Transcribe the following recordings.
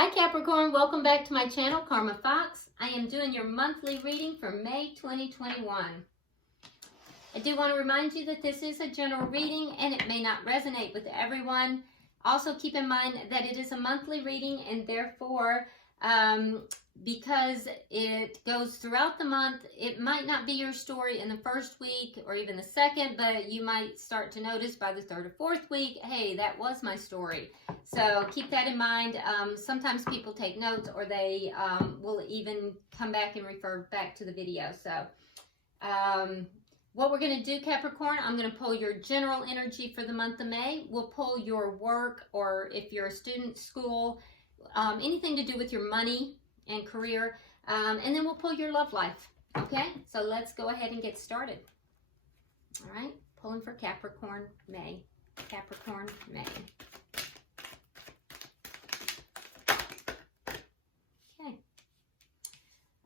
Hi Capricorn, welcome back to my channel, Karma Fox. I am doing your monthly reading for May 2021. I do want to remind you that this is a general reading and it may not resonate with everyone. Also keep in mind that it is a monthly reading and therefore because it goes throughout the month, it might not be your story in the first week or even the second, but you might start to notice by the third or fourth week, hey, that was my story. So keep that in mind. Sometimes people take notes or they will even come back and refer back to the video. So what we're going to do, Capricorn, I'm going to pull your general energy for the month of May. We'll pull your work, or if you're a student, school, anything to do with your money and career, and then we'll pull your love life. Okay, so let's go ahead and get started. All right, pulling for Capricorn, May. Capricorn, May. Okay.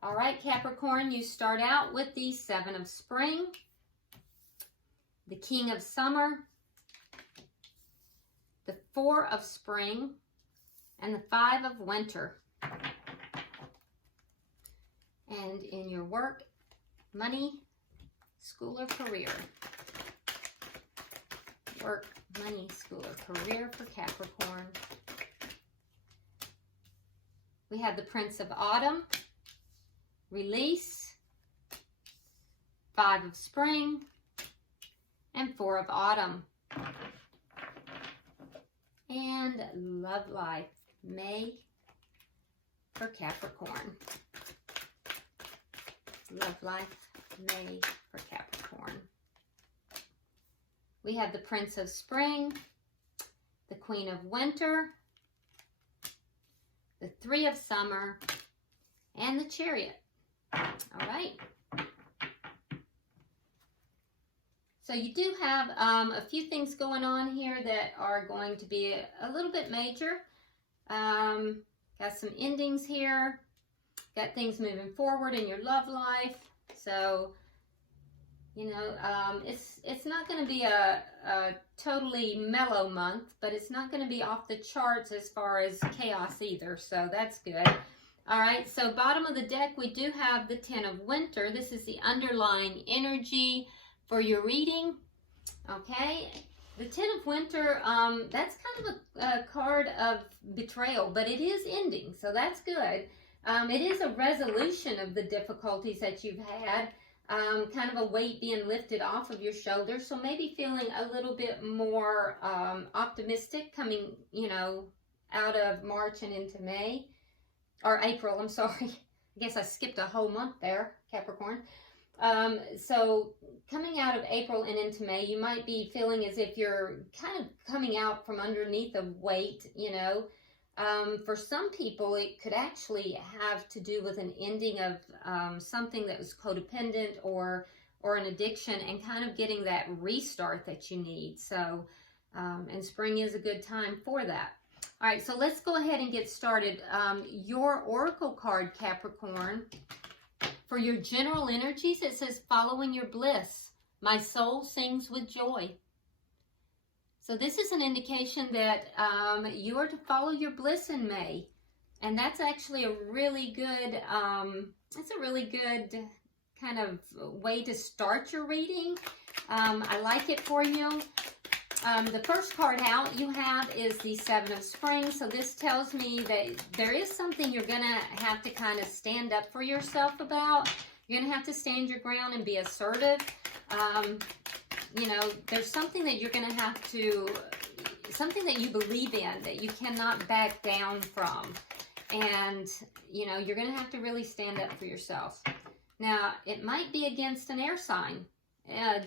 All right, Capricorn, you start out with the Seven of Spring, the King of Summer, the Four of Spring, and the Five of Winter. And in your work, money, school, or career. Work, money, school, or career for Capricorn. We have the Prince of Autumn, release, Five of Spring, and Four of Autumn. And love life, May for Capricorn. Love life, May for Capricorn. We have the Prince of Spring, the Queen of Winter, the Three of Summer, and the Chariot. All right. So you do have a few things going on here that are going to be a little bit major. Got some endings here. Got things moving forward in your love life. So, you know, it's not going to be a totally mellow month, but it's not going to be off the charts as far as chaos either. So that's good. All right, so bottom of the deck, we do have the Ten of Winter. This is the underlying energy for your reading. Okay, the Ten of Winter, that's kind of a card of betrayal, but it is ending, so that's good. It is a resolution of the difficulties that you've had, kind of a weight being lifted off of your shoulders. So maybe feeling a little bit more optimistic coming, you know, out of March and into May, or April, I'm sorry. I guess I skipped a whole month there, Capricorn. So coming out of April and into May, you might be feeling as if you're kind of coming out from underneath a weight, you know. For some people, it could actually have to do with an ending of something that was codependent or an addiction, and kind of getting that restart that you need. So, and spring is a good time for that. All right, so let's go ahead and get started. Your oracle card, Capricorn, for your general energies, it says, following your bliss, my soul sings with joy. So this is an indication that you are to follow your bliss in May. And that's actually a really good, kind of way to start your reading. I like it for you. The first card out you have is the Seven of Spring. So this tells me that there is something you're going to have to kind of stand up for yourself about. You're going to have to stand your ground and be assertive. You know, there's something that you're going to have to, something that you believe in that you cannot back down from. And, you know, you're going to have to really stand up for yourself. Now, it might be against an air sign,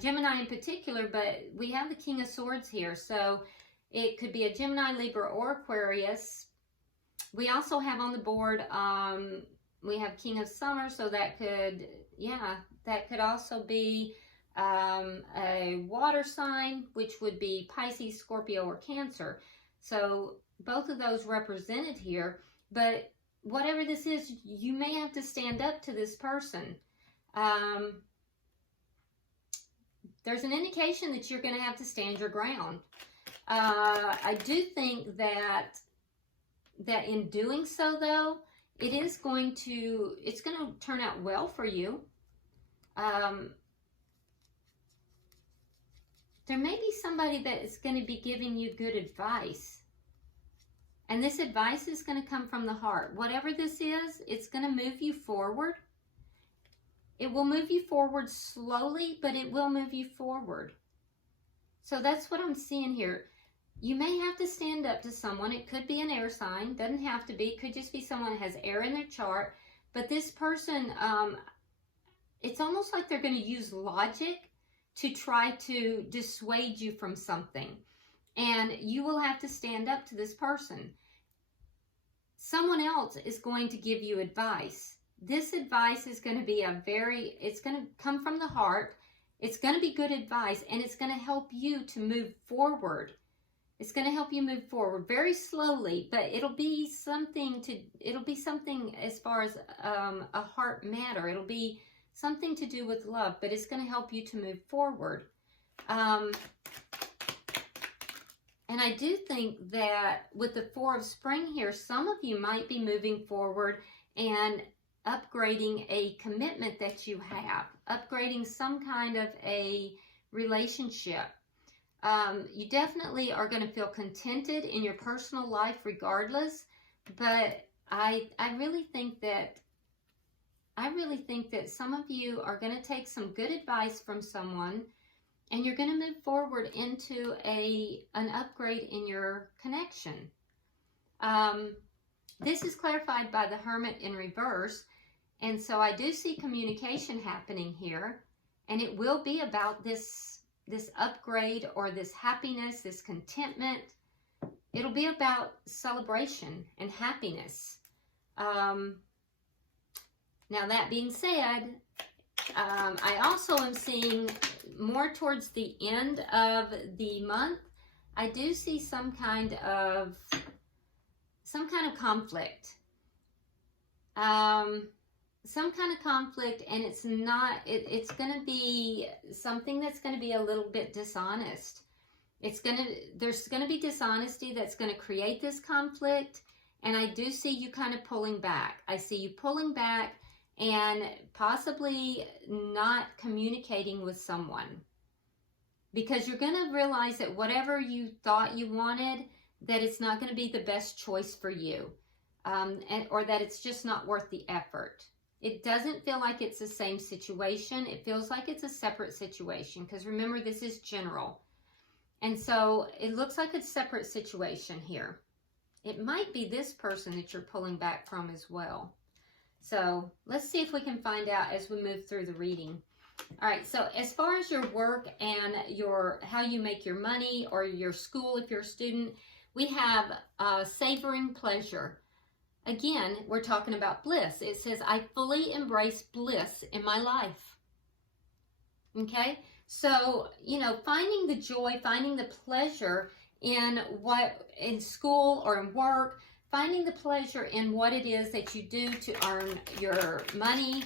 Gemini in particular, but we have the King of Swords here. So it could be a Gemini, Libra, or Aquarius. We also have on the board, we have King of Summer. So that could, yeah, that could also be a water sign, which would be Pisces, Scorpio, or Cancer. So both of those represented here, but whatever this is, you may have to stand up to this person. There's an indication that you're going to have to stand your ground. I do think that that in doing so, though, it's going to turn out well for you. There may be somebody that is going to be giving you good advice. And this advice is going to come from the heart. Whatever this is, it's going to move you forward. It will move you forward slowly, but it will move you forward. So that's what I'm seeing here. You may have to stand up to someone. It could be an air sign. Doesn't have to be. It could just be someone that has air in their chart. But this person, it's almost like they're going to use logic to try to dissuade you from something. And you will have to stand up to this person. Someone else is going to give you advice. This advice is going to be it's going to come from the heart. It's going to be good advice, and it's going to help you to move forward. It's going to help you move forward very slowly, but it'll be something as far as a heart matter. It'll be something to do with love, but it's going to help you to move forward. And I do think that with the Four of Spring here, some of you might be moving forward and upgrading a commitment that you have, upgrading some kind of a relationship. You definitely are going to feel contented in your personal life regardless, but I really think that some of you are going to take some good advice from someone, and you're going to move forward into an upgrade in your connection. This is clarified by the Hermit in reverse, and so I do see communication happening here, and it will be about this upgrade or this happiness, this contentment. It'll be about celebration and happiness. Now, that being said, I also am seeing more towards the end of the month, I do see some kind of conflict. Some kind of conflict, and it's going to be something that's going to be a little bit dishonest. There's going to be dishonesty that's going to create this conflict, and I do see you kind of pulling back. I see you pulling back and possibly not communicating with someone, because you're going to realize that whatever you thought you wanted, that it's not going to be the best choice for you, or that it's just not worth the effort. It doesn't feel like it's the same situation. It feels like it's a separate situation, because remember, this is general. And so it looks like it's a separate situation here. It might be this person that you're pulling back from as well. So let's see if we can find out as we move through the reading. All right, so as far as your work and how you make your money, or your school if you're a student, we have savoring pleasure. Again, we're talking about bliss. It says, I fully embrace bliss in my life. Okay? So, finding the joy, finding the pleasure in school or in work, finding the pleasure in what it is that you do to earn your money.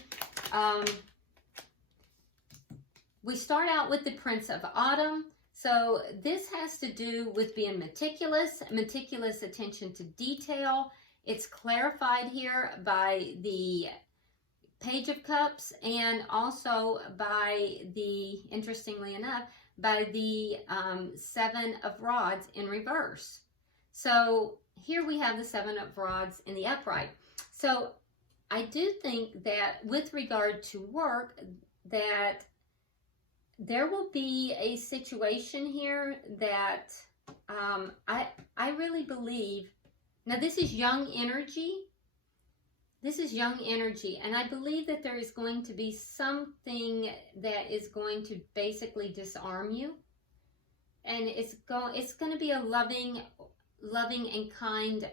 We start out with the Prince of Autumn. So this has to do with being meticulous attention to detail. It's clarified here by the Page of Cups, and also by interestingly enough, by the Seven of Rods in reverse. So here we have the Seven of Rods in the upright. So I do think that with regard to work, that there will be a situation here that I really believe. Now, this is young energy. This is young energy, and I believe that there is going to be something that is going to basically disarm you, and it's going to be a loving and kind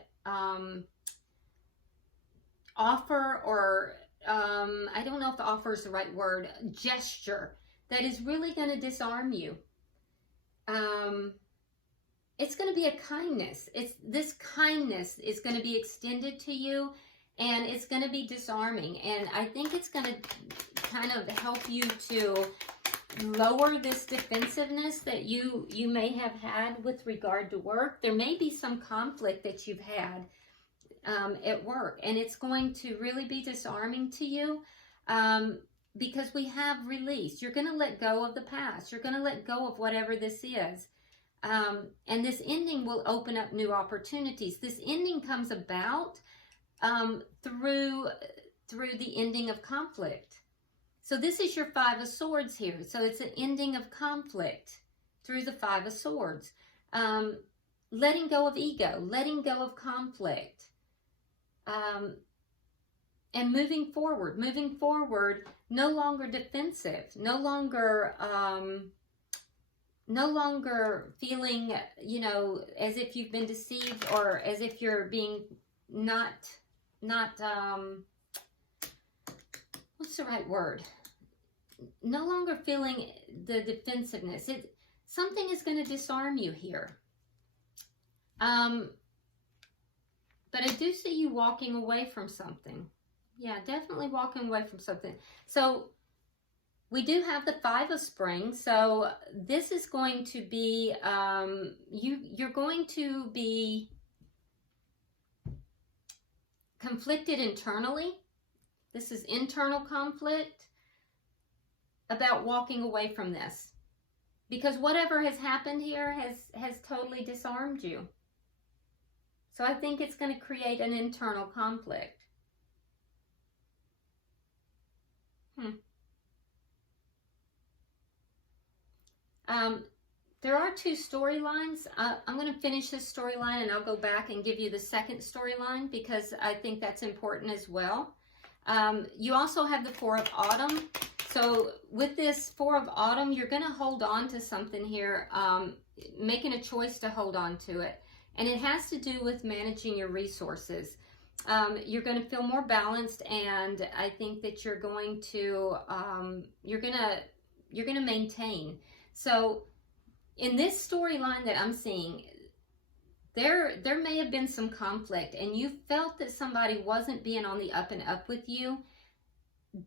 offer, or I don't know if offer is the right word, gesture that is really going to disarm you. It's going to be a kindness. This kindness is going to be extended to you, and it's going to be disarming. And I think it's going to kind of help you to lower this defensiveness that you may have had with regard to work. There may be some conflict that you've had at work, and it's going to really be disarming to you, because we have release. You're going to let go of the past. You're going to let go of whatever this is. And this ending will open up new opportunities. This ending comes about through the ending of conflict. So this is your Five of Swords here. So it's an ending of conflict through the Five of Swords. Letting go of ego, letting go of conflict, and moving forward, no longer defensive, no longer feeling, you know, as if you've been deceived, or as if you're being not what's the right word? No longer feeling the defensiveness. Something is going to disarm you here. But I do see you walking away from something. Yeah, definitely walking away from something. So we do have the Five of Spring. So this is going to be, you're going to be conflicted internally. This is internal conflict about walking away from this. Because whatever has happened here has totally disarmed you. So I think it's going to create an internal conflict. There are two storylines. I'm going to finish this storyline and I'll go back and give you the second storyline because I think that's important as well. You also have the Four of Autumn. So with this Four of Autumn, you're going to hold on to something here, making a choice to hold on to it. And it has to do with managing your resources. You're going to feel more balanced, and I think that you're going to maintain. So in this storyline that I'm seeing, there may have been some conflict, and you felt that somebody wasn't being on the up and up with you.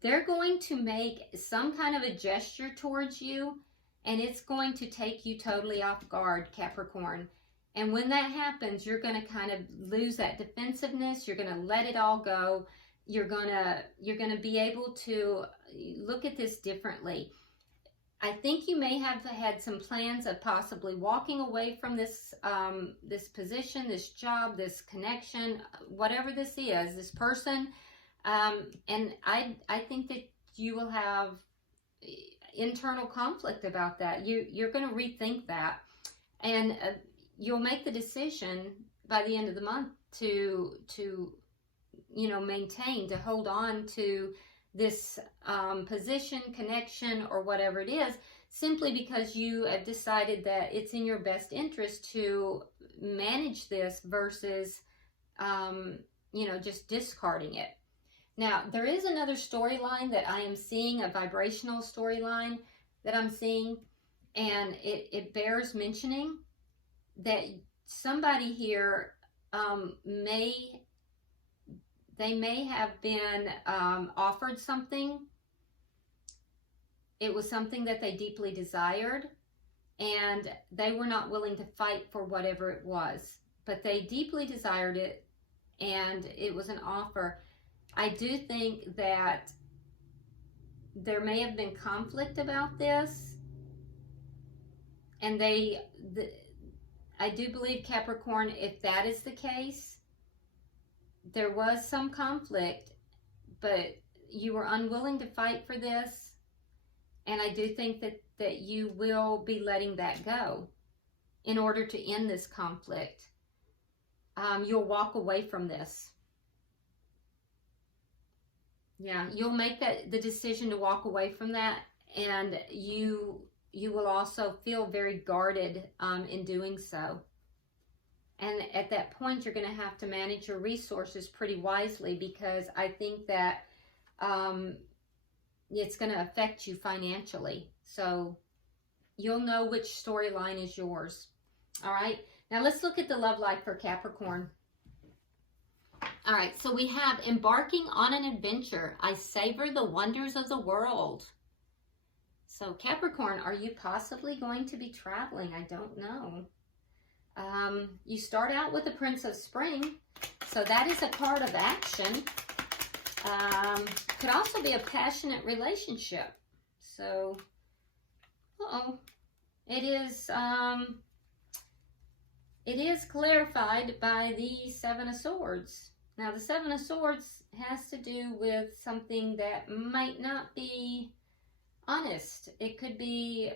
They're going to make some kind of a gesture towards you, and it's going to take you totally off guard, Capricorn. And when that happens, you're going to kind of lose that defensiveness. You're going to let it all go. You're going to be able to look at this differently. I think you may have had some plans of possibly walking away from this this position, this job, this connection, whatever this is, this person. And I think that you will have internal conflict about that. You're going to rethink that, and you'll make the decision by the end of the month to maintain, to hold on to this position, connection, or whatever it is, simply because you have decided that it's in your best interest to manage this versus just discarding it. Now, there is another storyline that I am seeing, a vibrational storyline that I'm seeing, and it bears mentioning that somebody here may have been offered something. It was something that they deeply desired, and they were not willing to fight for whatever it was, but they deeply desired it, and it was an offer. I do think that there may have been conflict about this, and I do believe, Capricorn, if that is the case, there was some conflict, but you were unwilling to fight for this, and I do think that you will be letting that go in order to end this conflict. You'll walk away from this. Yeah, you'll make the decision to walk away from that, and you will also feel very guarded in doing so. And at that point, you're going to have to manage your resources pretty wisely, because I think that it's going to affect you financially. So you'll know which storyline is yours. All right, now let's look at the love life for Capricorn. All right, so we have embarking on an adventure. I savor the wonders of the world. So Capricorn, are you possibly going to be traveling? I don't know. You start out with the Prince of Spring, so that is a card of action. Could also be a passionate relationship. So, it is clarified by the Seven of Swords. Now, the Seven of Swords has to do with something that might not be honest. It could be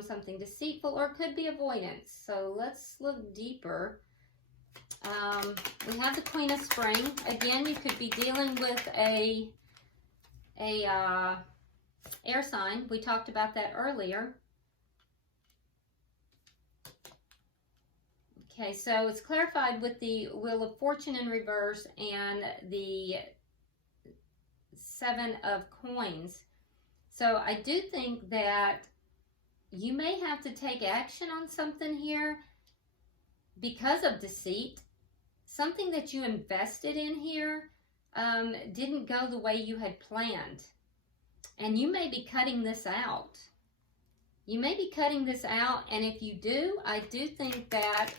something deceitful, or it could be avoidance. So let's look deeper. We have the Queen of Spring. Again, you could be dealing with a air sign. We talked about that earlier. Okay, so it's clarified with the Wheel of Fortune in reverse and the Seven of Coins. So I do think that you may have to take action on something here because of deceit. Something that you invested in here didn't go the way you had planned. And you may be cutting this out. You may be cutting this out, and if you do, I do think that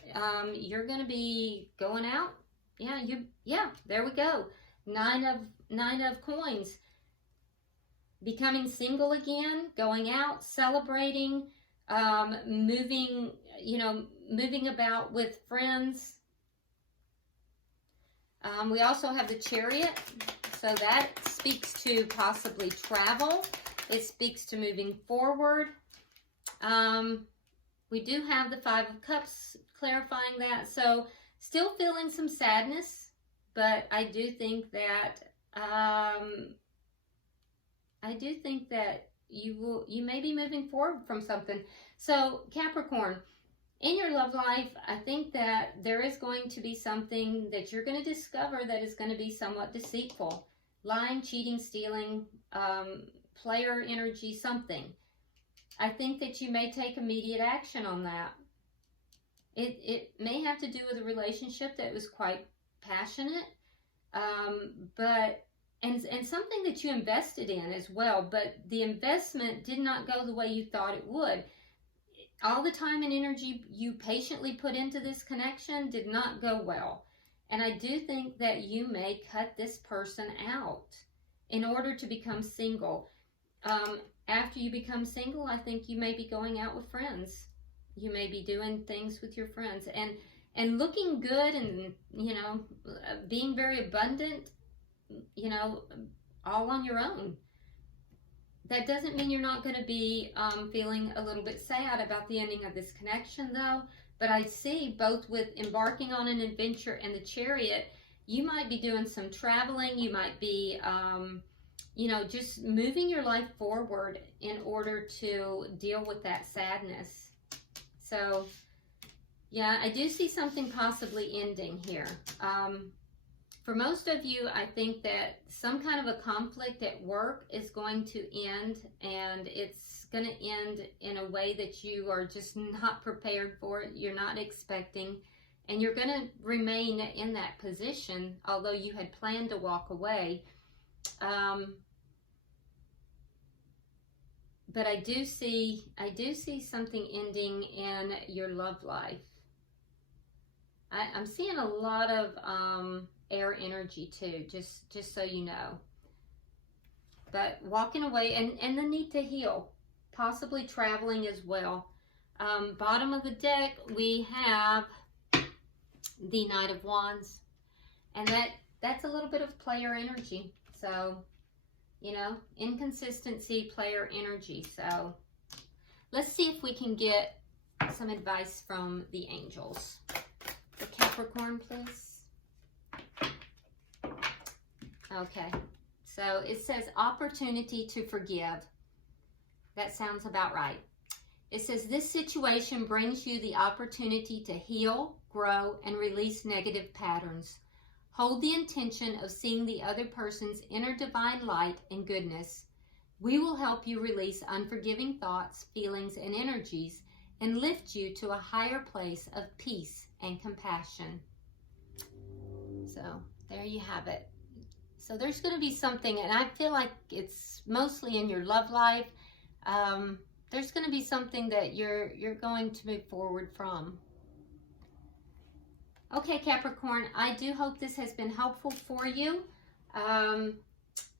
you're going to be going out. Yeah, there we go. Nine of Coins. Becoming single again, going out, celebrating, moving about with friends. We also have the Chariot, so that speaks to possibly travel. It speaks to moving forward. We do have the Five of Cups clarifying that, so still feeling some sadness, but I do think that you may be moving forward from something. So Capricorn, in your love life, I think that there is going to be something that you're going to discover that is going to be somewhat deceitful. Lying, cheating, stealing, player energy, something. I think that you may take immediate action on that. It may have to do with a relationship that was quite passionate, and something that you invested in as well, but the investment did not go the way you thought it would. All the time and energy you patiently put into this connection did not go well. And I do think that you may cut this person out in order to become single. After you become single, I think you may be going out with friends. You may be doing things with your friends and looking good and, being very abundant, all on your own. That doesn't mean you're not going to be feeling a little bit sad about the ending of this connection, though. But I see both with embarking on an adventure and the Chariot, you might be doing some traveling. You might be, just moving your life forward in order to deal with that sadness. So, yeah, I do see something possibly ending here. For most of you, I think that some kind of a conflict at work is going to end, and it's going to end in a way that you are just not prepared for it. You're not expecting, and you're going to remain in that position, although you had planned to walk away. But I do see something ending in your love life. I'm seeing a lot of air energy too, just so you know. But walking away and the need to heal, possibly traveling as well. Bottom of the deck, we have the Knight of Wands, and that's a little bit of player energy. So, inconsistency, player energy. So let's see if we can get some advice from the angels. For Capricorn, please. Okay, so it says opportunity to forgive. That sounds about right. It says this situation brings you the opportunity to heal, grow, and release negative patterns. Hold the intention of seeing the other person's inner divine light and goodness. We will help you release unforgiving thoughts, feelings, and energies and lift you to a higher place of peace and compassion. So there you have it. So there's going to be something, and I feel like it's mostly in your love life. There's going to be something that you're going to move forward from. Okay, Capricorn, I do hope this has been helpful for you.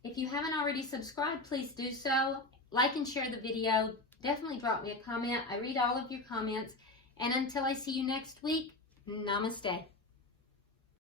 If you haven't already subscribed, please do so. Like and share the video. Definitely drop me a comment. I read all of your comments. And until I see you next week, namaste.